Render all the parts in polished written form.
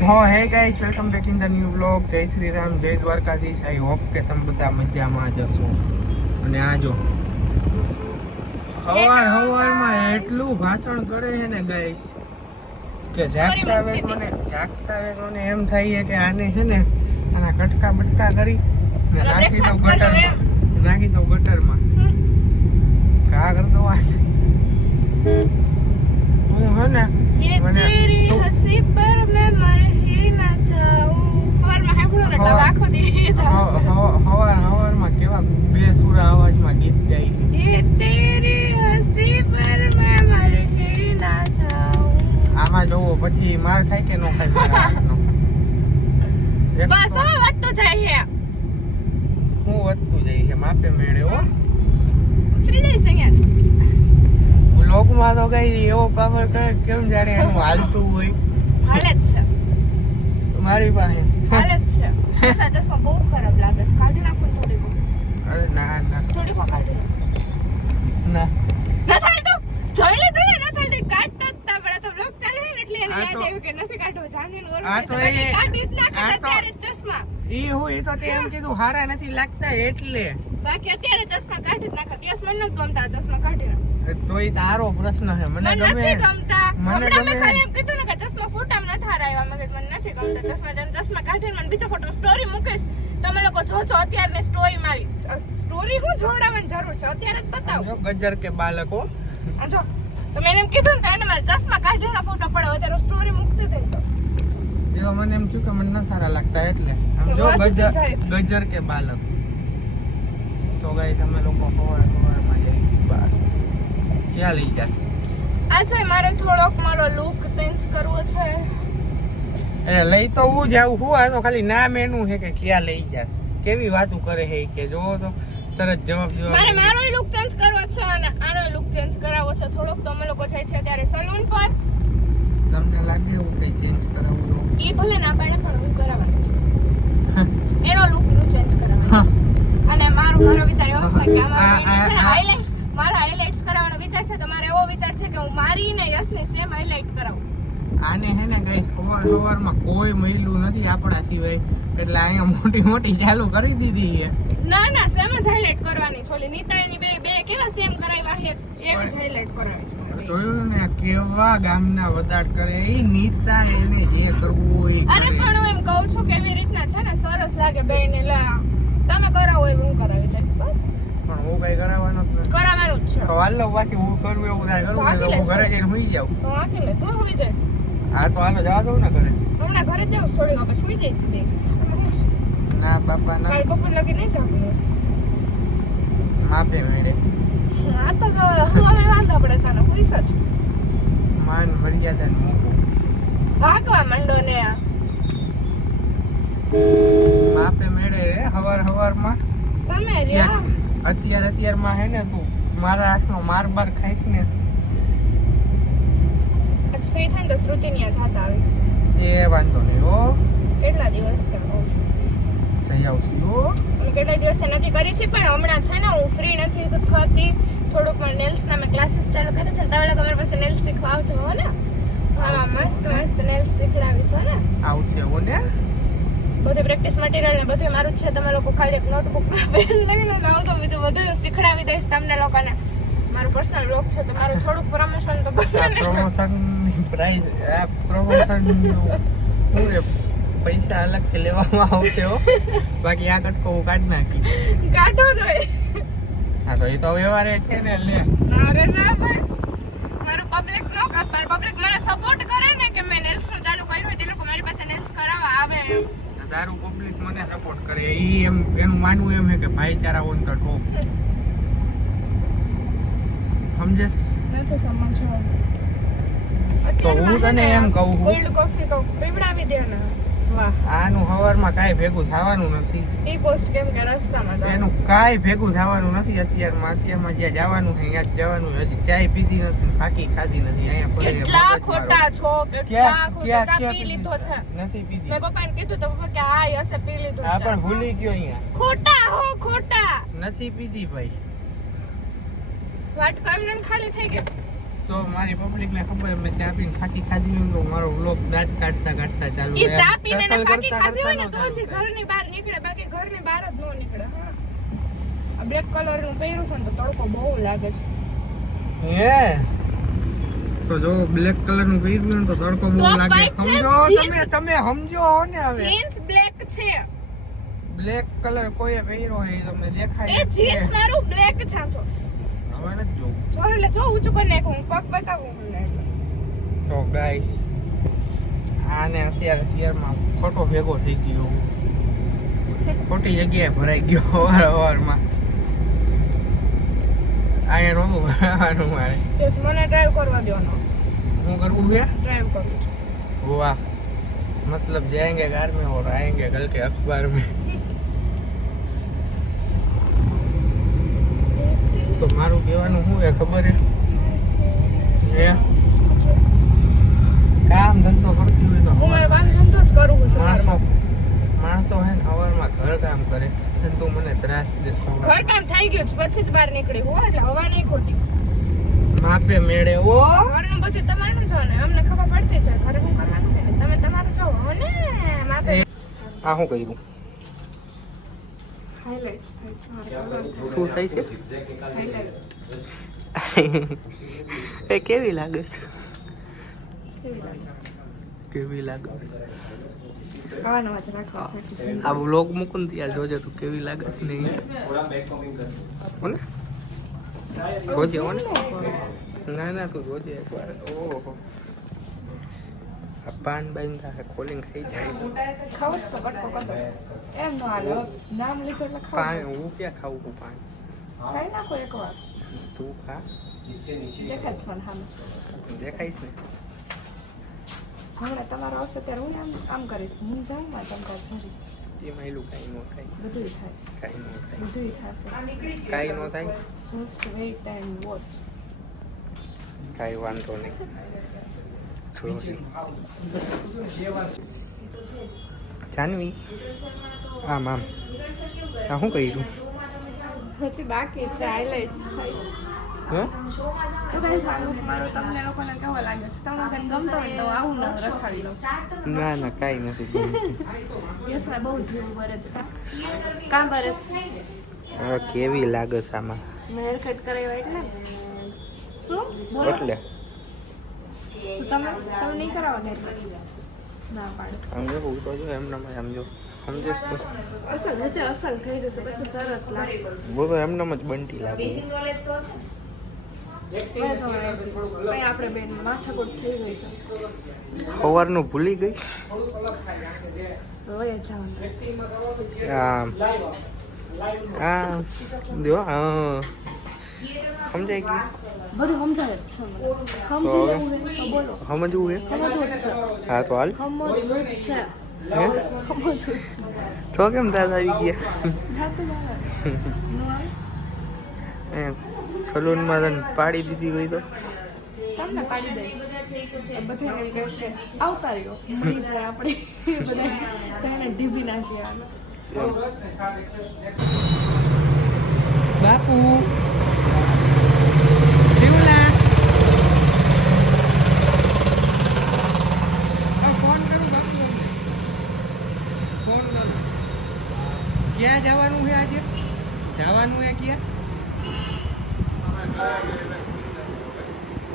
તો હે guys, welcome back in the new vlog. જય શ્રી રામ, જય દ્વારકાધીશ. આઈ હોપ કે તમે બધા મજામાં જશો. અને આ જો હવારમાં એટલું ભાષણ કરે છે ને ગાઈસ કે જાગતા વેત મને એમ થાય કે આને છે ને આના કટકા બટકા કરી નાખી દો ગટરમાં કા કર દો. હું હે ને મને હસી પર મેં મર હી ના જાઉં. હવારમાં સાંભળો ને એટલે આખો દી હવારમાં કેવા બે સુરા અવાજમાં ગીત ગાય. ये तेरी हंसी पर मैं मर ही ना जाऊं. આમાં જોવો પછી માર ખાય કે નો ખાય મારા હાથનો? બસ હવે વધતું જાય છે. હું વધતું જાય છે માપે મેળે હો. ઉતરી જાય છે અહીંયા. વ્લોગમાં તો કઈ એવો પાવર કરે કેમ જાણે એનું હાલતું હોય. હાલે જ છે મારી પાસે હાલે જ છે. એસા ચશ્મા બહુ ખરાબ લાગે છે. કાઢી નાખો થોડીક. અરે ના થોડીક કાઢી નાખો. ના ના થાય તો જોઈ લીધું ને. ના થાય તો કાઢતા જ તા પડે. તો બ્લોગ ચાલે ને એટલે એને યાદ આવ્યું કે નથી કાઢવો. જાનવીનું ઓર કાઢી જ નાખે અત્યારે ચશ્મા. ઈ હું એ તો તે એમ કીધું હારા નથી લાગતા એટલે. બાકી અત્યારે ચશ્મા કાઢી જ નાખે. દિવસ મને નથી ગમતા ચશ્મા કાઢી નાખે. તો ઈ તારો પ્રશ્ન છે. મને ગમે નથી ગમતા. મને હમણાં ગમે. મેં ખાલી એમ કીધું ને કે ચશ્મા ફોટામાં નથી હારા આવ્યા. મગજ મને નથી ગમતા ચશ્મા. ચશ્મા કાઢીને મને બીજો ફોટો સ્ટોરી મૂકીશ. તમે લોકો જોજો અત્યારની સ્ટોરી મારી. સ્ટોરી હું જોડાવાની જરૂર છે અત્યારે જ બતાવો. જો ગજર કે બાળકો જો તો મેં એમ કીધું ને તો એને મારે ચશ્મા કાઢીને ફોટો પડે. અત્યારે સ્ટોરી મૂકતી હતી ને તો જો મને એમ થયું કે મને ન સારા લાગતા એટલે આમ જો ગજર કે બાલક. તો ગાઈસ અમે લોકો સવારમાં જઈ બહાર. ક્યાં લઈ જશે? આજે મારે થોડોક મારો લુક ચેન્જ કરવો છે. એટલે લઈ તો હું જાઉં હું. આ તો ખાલી નામ એનું છે કે ક્યાં લઈ જશે. કેવી વાતું કરે છે કે જો તો તરત જવાબ મારે મારો લુક ચેન્જ કરવો છે અને આનો લુક ચેન્જ કરાવવો છે થોડોક. તો અમે લોકો જાય છે ત્યારે સલૂન પર. તમને લાગે એવું કઈ ચેન્જ કરાવવું? ઈ ભલે ના પાડે પણ હું કરાવવાનું છું. એનો લુક હું ચેન્જ કરાવવાનો છું. અને મારો વિચાર એવો છે કે હાઇલાઇટ્સ મારા હાઇલાઇટ્સ કરાવવાનો વિચાર છે. તો મારો એવો વિચાર છે કે હું મારી ને યશની સેમ હાઇલાઇટ કરાવું. આને હે ને ગાઈસ સવારમાં કોઈ મહિલું નથી આપણા સિવાય એટલે અહીંયા મોટી ચાલુ કરી દીધી છે. ના સેમ જ હાઇલાઇટ કરવાની છે. ઓલી નીતાની બે કેવા સેમ કરાવ્યા છે એવી જ હાઇલાઇટ કરાવી છે. જોયું ને કેવા ગામના વદાડ કરે. ઈ નીતા એને જે કરવું હોય અરે પણ હું એમ કહું છું કે એવી રીતના છે ને સરસ લાગે બેને. તમે કરાવો એવું હું કરાવી દઈશ બસ. પણ હું કઈ કરાવવાનો જ નથી. કરાવવાનું જ છે. તો હાલો પાછી હું કરું એવું થાય કરું ને તો હું ઘરે જઈને સુઈ જાઉં. તો આખી લે શું હોઈ જઈશ. હા તો હાલો જવા દઉં ને ઘરે. હમણાં ઘરે જ જાઉં થોડી વાર પછી સુઈ જઈશ બે. ના બાપા ના કાલ બપોર લગી નહીં જાઉં. માપે મેળે આ તો જો હું અમે વાંધા પડે છે ને હુઈસ જ. માન મર્યાદા ને મૂકું. ભાગવા માંડો ને માપે મેળે રે હવારમાં. તમે રહ્યા અત્યારમાં હે ને તું મારા હાથનો માર બાર ખાઈશ ને. આજ ફ્રી થાય ને તો શ્રુતિની આ જાતા આવી. એ વાંધો નહીં હો. કેટલા દિવસ છે કહું છું. જઈ આવશું હો. અમે કેટલા દિવસથી નથી કરી છે પણ હમણાં છે ને હું ફ્રી નથી થતી. થોડુંક પણ નેલ્સના મેં ક્લાસીસ ચાલુ કરે છે. તમે લોકો મારી પાસે નેલ્સ શીખવા આવજો હો ને. હા મસ્ત નેલ્સ શીખડાવીશ હો ને. આવશે હો ને. બધું પ્રેક્ટિસ મટીરિયલ ને બધું મારું જ છે. તમે લોકો ખાલી એક નોટબુક પેન લઈને જાઓ તો બીજું બધું શીખડાવી દઈશ તમને લોકોને. મારું પર્સનલ બ્લોગ છે તો મારું થોડુંક પ્રમોશન તો બને. પ્રમોશન ની પ્રાઇસ પ્રમોશન પૈસા અલગથી લેવામાં આવશે હો. બાકી આ કટકો હું કાઢી નાખી. કાઢો જોઈએ. હા તો એ તો વ્યવહાર છે ને લે. ના રે ના ભાઈ. મારું પબ્લિક નો કાપર. પબ્લિક મને સપોર્ટ કરે ને કે મેં નેલ્સ નું ચાલુ કર્યું હોય તે લોકો મારી પાસે નેલ્સ કરાવવા આવે એમ. તારું પબ્લિક મને સપોર્ટ કરે. ઈ એમ માનવું એમ છે કે ભાઈચારા ઓન ધ ટોપ. સમજેસ? નથી સમજો. તો હું તને એમ કહું કોલ્ડ કોફી તો પીવડાવી દે ને. વાહ. આનું હવારમાં કાંઈ ભેગું થવાનું નથી. ટી પોસ્ટ કેમ કે રસ્તામાં જાવ. એનું કાંઈ ભેગું થવાનું નથી. અત્યારમાં જ્યાં જવાનું છે ત્યાં જ જવાનું. હજી ચાય પીધી નથી, ફાકી ખાધી નથી. અહીંયા પડે કેટલા ખોટા છો. કેટલા ખોટા. ચા પી લીધો છે. નથી પીધી. મેં પપ્પાને કીધું તો પપ્પા કે હા હશે પી લીધું. હા પણ ભૂલી ગયો અહીંયા. ખોટા હો ખોટા. નથી પીધી ભાઈ. વાટકો એમને ખાલી થઈ ગયો. તો મારી પબ્લિક ને ખબર મેં ચા પીને ફાકી ખાધી હોય તો મારો વ્લોગ દાંત કાઢતા કાઢતા ચાલુ ઈ ચા પીને ને ટસલ ફાકી કરતા ખાધી હોય ને કરતા તો જ ઘરની બહાર નીકળે, બાકી ઘરની બહાર જ ન નીકળે. હા, આ બ્લેક કલર નું પહેર્યું છે ને તો તડકો બહુ લાગે છે. હે તો જો બ્લેક કલર નું પહેર્યું હોય ને તો તડકો બહુ તો લાગે. white છે, સમજો jeans. તમે સમજો હો ને હવે જીન્સ બ્લેક છે. બ્લેક કલર કોઈએ પહેર્યો હોય એ તમને દેખાય એ જીન્સ મારું બ્લેક છે. આમ જો હવે નથી જોવું. જો એટલે જો ઊંચું કરી નાખું, હું પગ બતાવું તમને એટલે. તો ગાઈસ આને અત્યારમાં ખોટો ભેગો થઈ ગયો, ખોટી જગ્યાએ ભરાઈ ગયો અવારમાં. અહીંયા નહોતું ભરાવાનું મારે. બસ મને ડ્રાઈવ કરવા દેવાનો. શું કરવું છે? ડ્રાઈવ કરું છું. वाह, मतलब जाएंगे कार में और आएंगे कल के अखबार में. तो મારું કહેવાનું શું છે ખબર છે? કામ ધંધો કરતી હોય તો હું મારે કામ ધંધો જ કરું છું સવારમાં. માણસો હે ને સવારમાં ઘર કામ કરે અને તું મને ત્રાસ દે. ઘર કામ થઈ ગયું છે, પછી જ બહાર નીકળી હો, એટલે હવા નહીં ખોટી. માપે મેળે ઓ ઘરનું બધું તમારું જો ને, અમને ખબર પડતી છે ઘરે શું કરવાનું છે ને, તમે તમારું જો હો ને. માપે આ શું કર્યું? હાઇલાઇટ્સ થાય છે મારે. શું થાય છે? એ કેવી લાગે છે? કેવી લાગે? ખાવાનો વાત રાખવા છે. આ વ્લોગ મૂકું ને ત્યારે જોજે તું કેવી લાગે છે નહીં. કોને જોજે હો ને. ના ના તું જોજે એકવાર. ઓહો આ પાન બાંધા કોલિંગ ખાઈ જાય. ખાવું જ તો કટકો કરતો એમ નો હાલો, નામ લીધું એટલે પાન ખાવું. હું ક્યાં ખાવું છું પાન? ખાઈ નાખો એકવાર, તું ખા, દેખાય છે મને સામે. દેખાઈશ ને. હમણાં તમારો આવશે ત્યારે હું આમ કરીશ, હું જાઉં ને તમે જરી એમાં એલું કાંઈ ન થાય, બધુંય થાય, કાંઈ ન થાય, બધુંય થશે. કાંઈ ન થાય, જસ્ટ વેઇટ એન્ડ વોચ. કાંઈ વાંધો નહીં. જાનવી આમ આમ આ શું કર્યું? હજી બાકી છે, હાઇલાઇટ્સ થાય છે. હે તો કઈ સારું મારો તમને લોકોને કેવો લાગે છે? તમને કઈ ગમતો હોય તો આવું ના રખાવી લો. ના ના કાંઈ નથી ગમતું. યસમાં બહુ જીવ ભરે છે. કામ ભરે છે. હવે કેવી લાગે છે આમાં? મેં હેર કટ કરાવ્યા એટલે શું બોલો? એટલે તો તમે નહીં કરાવો હેર કટ? ના પાડો. સમજો હું તો જો એમનામ સમજો સમજેશ તો અસલ વચ્ચે અસલ થઈ જશે, પછી સરસ લાગશે. બોલો એમનામ જ બંટી લાગે. કઈ આપણે બેન માથાકૂટ થઈ ગઈ છે. સવારનું ભૂલી ગઈ. હવે જવાનું. આમ આમ જો હા સમજાય ગયું. બધું સમજાય જ છે મને. સમજી લેવું છે તો બોલો. સમજવું સમજવું જ છે. હા તો હાલ. સમજવું જ છે. હે સમજવું જ છે. તો કેમ દાદા આવી ગયા? જાતે જ આવે. નો આવે? એ સલૂનમાં તને પાડી દીધી હોય તો તમને પાડી દઈશ. બધાને એમ કહેશે કે આવતા રહ્યો, મળી જાય આપણે બધા તો એને ઢીબી નાખીએ. બાપુ શિવલા ફોન કરું બાપુ, ફોન કરું. ક્યાં જવાનું છે આજે? જવાનું છે ક્યાં?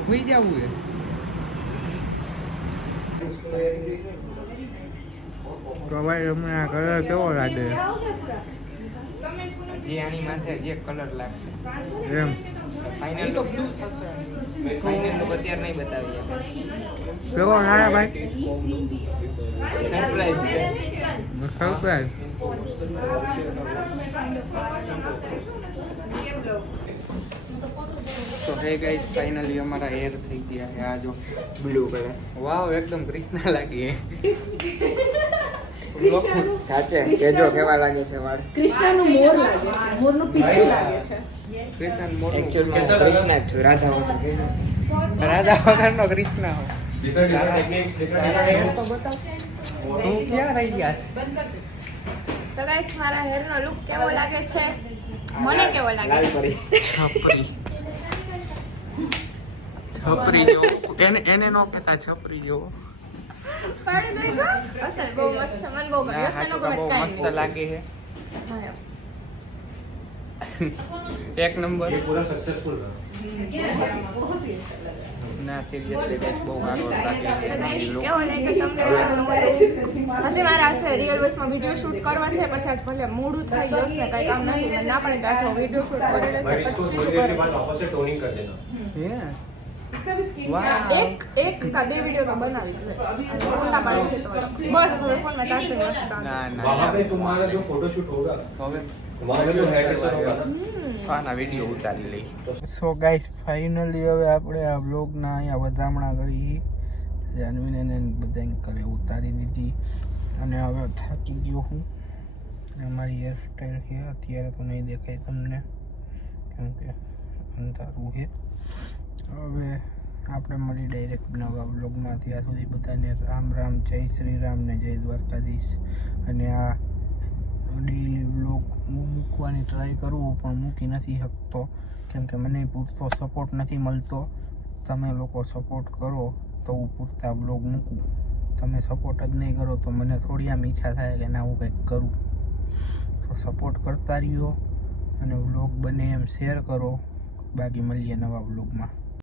સુઈ જવું છે. તો ભાઈ હમણાં કલર કેવો લાગે? જે આની માથે જે કલર લાગશે એમ ફાઇનલ તો બ્લુ થશે. ફાઇનલ તો અત્યારે નહીં બતાવીએ, કેવો લાગે ભાઈ? સરપ્રાઈઝ છે. સરપ્રાઈઝ. તો હે ગાઈસ ફાઇનલી અમારા હેર થઈ ગયા છે. આ જો બ્લુ કલર. વાવ એકદમ કૃષ્ણા લાગી. સાચે કેજો કેવા લાગે છે વાળ? કૃષ્ણનું મોર લાગે છે, મોરનું પીછું લાગે છે. કૃષ્ણ મોટું. એકચ્યુઅલી કૃષ્ણ જ છું, રાધા વગર કેજો. રાધા વગરનો કૃષ્ણ હો. તારા હેર તો બતાવ. તું ક્યાં રહી ગયા છે? તો ગાઈસ મારા હેરનો લુક કેવો લાગે છે? મને કેવો લાગે લાલ છે? પરી. છપરી છપરી જેવો એને નો કહેતા છપરી જેવો પાડી દેજો અસલ બહુ મસ્ત છે મને બહુ ગમે ના, વસ્તુનો હાચું ગમે બહુ કાંઈ મસ્ત નહીં. લાગે છે હા. એક નંબર ये पूरा सक्सेसफुल रहा ના સિરિયસલી ગાઈસ બહુ સારો લાગે છે કેવો લાગ્યો તમને હજી મારે આજે રિયલ વોઇસમાં વિડીયો શૂટ કરવા છે પછી આજ ભલે મોડું થઈ જશે ને કાંઈ કામ નથી મને ના પડે કે આજે વિડીયો શૂટ કરેલો છે पर इसको પછી थोड़ी શું देर के કરે बाद वापस से टोनिंग कर देना હે વાહ એક કા બે વિડીયો તો બનાવી દે ફોટા પાડે છે તો બસ હવે ફોનમાં ચાર્જિંગ નથી ચાલતું. ના वहाँ ના पे तुम्हारा जो फोटोशूट होगा હવે वहाँ पे जो हेयर ड्रेसर होगा આના વિડીયો ઉતારી લઈ સો ગાઈસ ફાઇનલી હવે આપણે આ વ્લોગના અહીંયા વધામણા કરી જાનવીને ને બધાને કરે ઉતારી દીધી અને હવે થાકી ગયો હું અને મારી હેરસ્ટાઈલ છે અત્યારે તો નહીં દેખાય તમને કેમ કે અંધારું છે હવે આપણે મળી ડાયરેક્ટ નવા વ્લોગમાં ત્યાં સુધી બધાને રામ રામ જય શ્રી રામ ને જય દ્વારકાધીશ અને આ ડેઈલી વ્લોગ હું મૂકવાની ટ્રાય કરું પણ મૂકી નથી શકતો કેમ કે મને પૂરતો સપોર્ટ નથી મળતો તમે લોકો સપોર્ટ કરો તો હું પૂરતા વ્લોગ મૂકું તમે સપોર્ટ જ નહીં કરો તો મને થોડી આમ ઈચ્છા થાય કે ના હું કંઈક કરું તો સપોર્ટ કરતા રહ્યો અને વ્લોગ બને એમ શેર કરો બાકી મળીએ નવા વ્લોગમાં